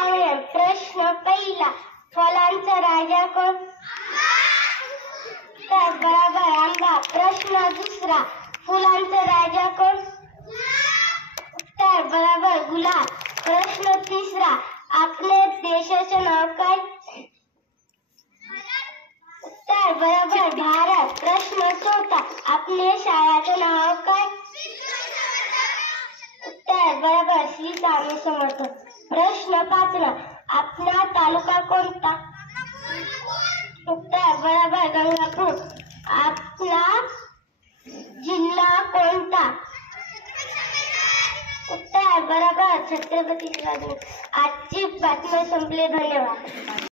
सांगा. प्रश्न पहिला, फळांचा राजा कोण? उत्तर बरोबर आंबा. प्रश्न दुसरा, फुलांचा राजा कोण? उत्तर बरोबर गुलाब. प्रश्न तिसरा, आपल्या देशाचे नाव काय? उत्तर बरोबर भारत. प्रश्न चौथा, आपल्या शाळेचे नाव काय? उत्तर बरोबर श्री स्वामी समर्थ. प्रश्न पाचवा, आपला तालुका कोणता? उत्तर बरोबर गंगापूर. आपला जिल्हा कोणता? उत्तर बरोबर छत्रपती शिवाजी. आजची बातमी संपली. धन्यवाद.